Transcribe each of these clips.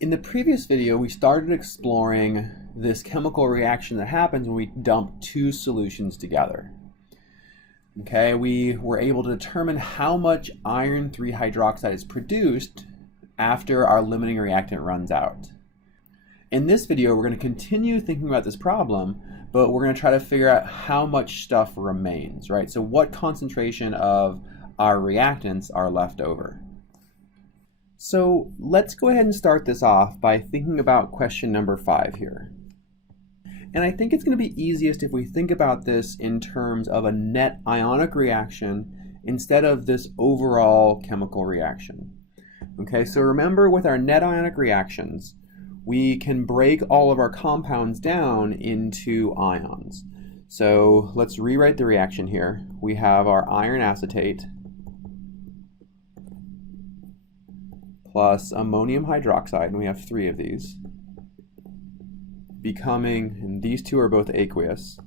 In the previous video, we started exploring this chemical reaction that happens when we dump two solutions together. Okay, we were able to determine how much iron 3 hydroxide is produced after our limiting reactant runs out. In this video, we're going to continue thinking about this problem, but we're going to try to figure out how much stuff remains, right? So what concentration of our reactants are left over? So let's go ahead and start this off by thinking about question number 5 here. And I think it's going to be easiest if we think about this in terms of a net ionic reaction instead of this overall chemical reaction. Okay, so remember with our net ionic reactions, we can break all of our compounds down into ions. So let's rewrite the reaction here. We have our iron acetate plus ammonium hydroxide, and we have 3 of these, becoming, and these two are both aqueous,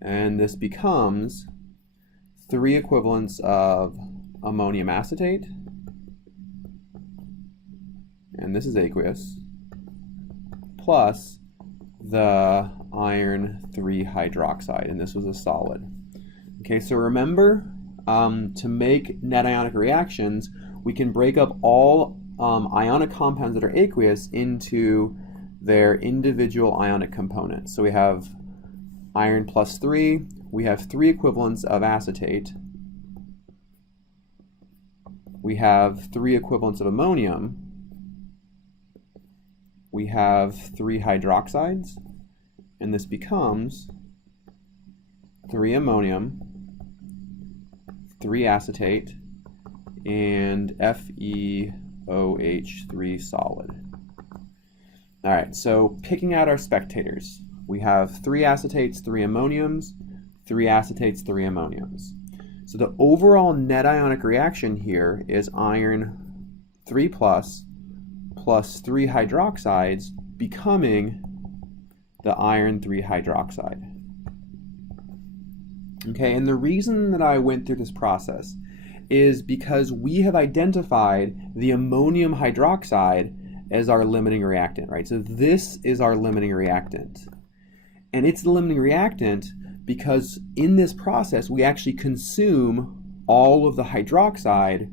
and this becomes 3 equivalents of ammonium acetate, and this is aqueous, plus the iron 3 hydroxide, and this was a solid. Okay, so remember, to make net ionic reactions, we can break up all ionic compounds that are aqueous into their individual ionic components. So we have iron plus 3, we have 3 equivalents of acetate, we have 3 equivalents of ammonium, we have 3 hydroxides, and this becomes 3 ammonium, 3 acetate, and FeOH3 solid. All right, so picking out our spectators, we have 3 acetates, 3 ammoniums, 3 acetates, 3 ammoniums. So the overall net ionic reaction here is iron 3 plus 3 hydroxides becoming the iron 3 hydroxide. Okay, and the reason that I went through this process is because we have identified the ammonium hydroxide as our limiting reactant, right? So this is our limiting reactant. And it's the limiting reactant because in this process, we actually consume all of the hydroxide,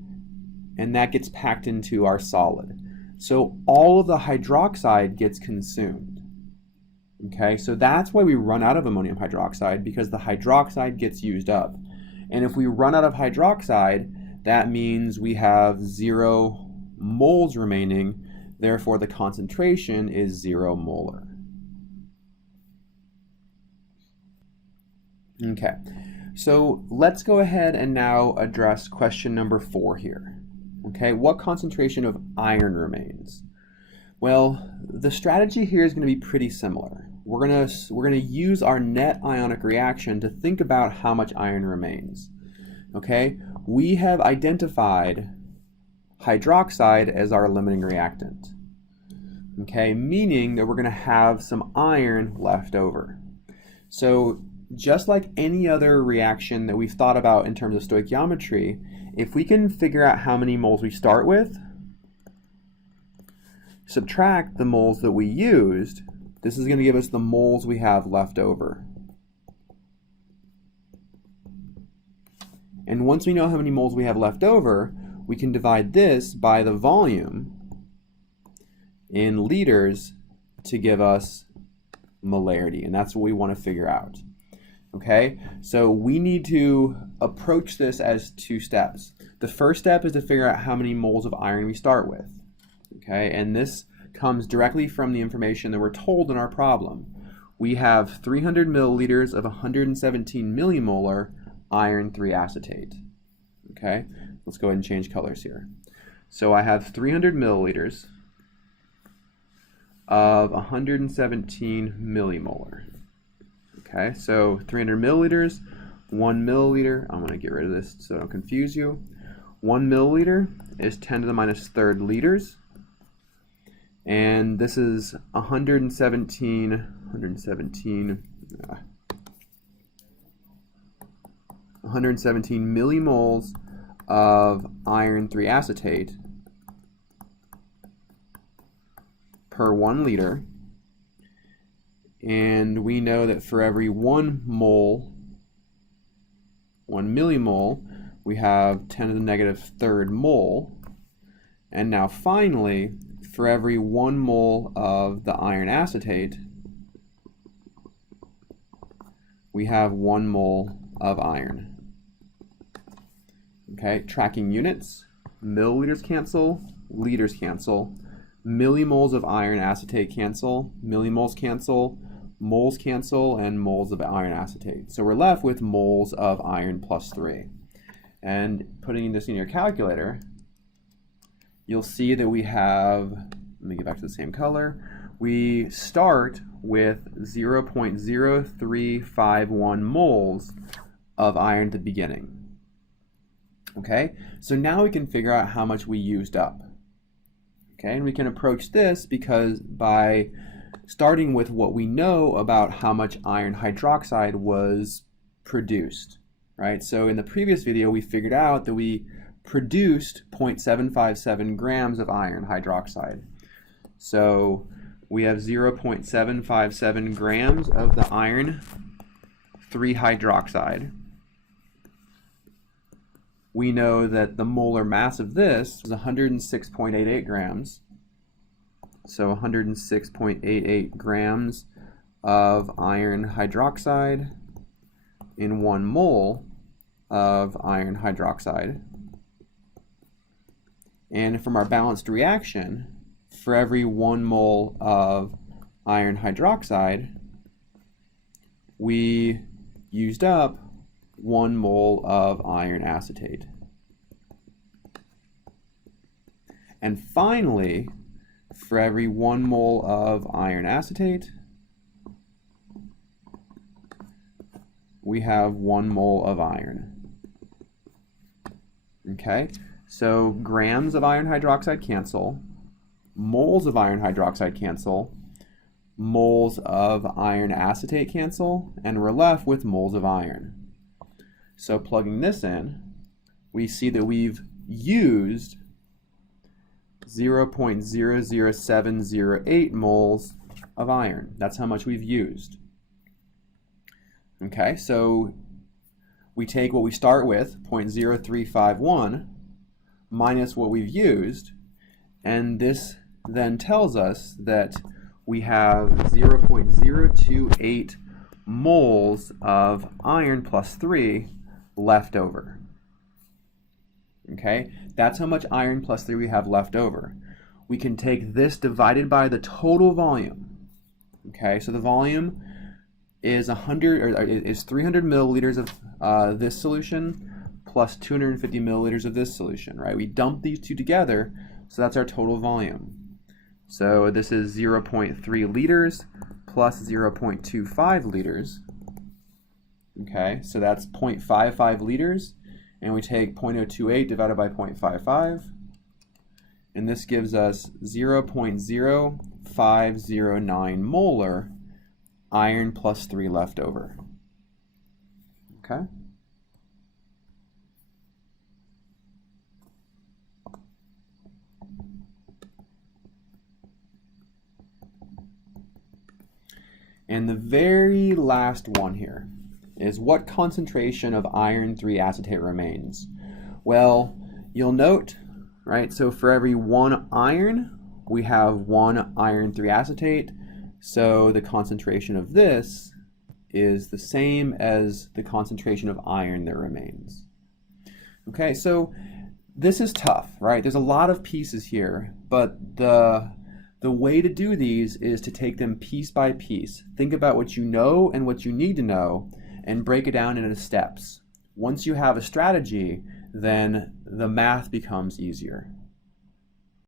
and that gets packed into our solid. So all of the hydroxide gets consumed. Okay, so that's why we run out of ammonium hydroxide, because the hydroxide gets used up. And if we run out of hydroxide, that means we have 0 moles remaining, therefore the concentration is 0 molar. Okay, so let's go ahead and now address question number 4 here. Okay, what concentration of iron remains? Well, the strategy here is going to be pretty similar. We're going to use our net ionic reaction to think about how much iron remains. Okay, we have identified hydroxide as our limiting reactant. Okay, meaning that we're going to have some iron left over. So just like any other reaction that we've thought about in terms of stoichiometry, if we can figure out how many moles we start with, subtract the moles that we used, this is going to give us the moles we have left over. And once we know how many moles we have left over, we can divide this by the volume in liters to give us molarity, and that's what we want to figure out. Okay, so we need to approach this as 2 steps. The first step is to figure out how many moles of iron we start with. Okay, and this comes directly from the information that we're told in our problem. We have 300 milliliters of 117 millimolar iron 3 acetate. Okay, let's go ahead and change colors here. So I have 300 milliliters of 117 millimolar. Okay, so 300 milliliters, 1 milliliter, I'm going to get rid of this so I don't confuse you. 1 milliliter is 10 to the minus 3rd liters. And this is 117 millimoles of iron 3 acetate per 1 liter. And we know that for every 1 millimole, we have 10 to the negative third mole. And now finally, for every 1 mole of the iron acetate, we have 1 mole of iron. Okay, tracking units, milliliters cancel, liters cancel, millimoles of iron acetate cancel, millimoles cancel, moles cancel, and moles of iron acetate. So we're left with moles of iron plus 3. And putting this in your calculator, you'll see that we have, let me get back to the same color, we start with 0.0351 moles of iron at the beginning. Okay, so now we can figure out how much we used up. Okay, and we can approach this because by starting with what we know about how much iron hydroxide was produced, right? So in the previous video, we figured out that we produced 0.757 grams of iron hydroxide. So we have 0.757 grams of the iron 3 hydroxide. We know that the molar mass of this is 106.88 grams. So 106.88 grams of iron hydroxide in 1 mole of iron hydroxide. And from our balanced reaction, for every 1 mole of iron hydroxide, we used up 1 mole of iron acetate. And finally, for every 1 mole of iron acetate, we have 1 mole of iron. Okay, so grams of iron hydroxide cancel, moles of iron hydroxide cancel, moles of iron acetate cancel, and we're left with moles of iron. So plugging this in, we see that we've used 0.00708 moles of iron. That's how much we've used. Okay, so we take what we start with, 0.0351, minus what we've used, and this then tells us that we have 0.028 moles of iron plus 3 left over. Okay, that's how much iron plus 3 we have left over. We can take this divided by the total volume. Okay, so the volume is 300 milliliters of this solution plus 250 milliliters of this solution, right? We dump these two together, so that's our total volume. So this is 0.3 liters plus 0.25 liters. Okay, so that's 0.55 liters, and we take 0.028 divided by 0.55, and this gives us 0.0509 molar iron plus 3 left over. Okay. And the very last one here is what concentration of iron 3 acetate remains? Well, you'll note, right, so for every 1 iron, we have 1 iron 3 acetate, so the concentration of this is the same as the concentration of iron that remains. Okay, so this is tough, right? There's a lot of pieces here, but the way to do these is to take them piece by piece. Think about what you know and what you need to know, and break it down into steps. Once you have a strategy, then the math becomes easier.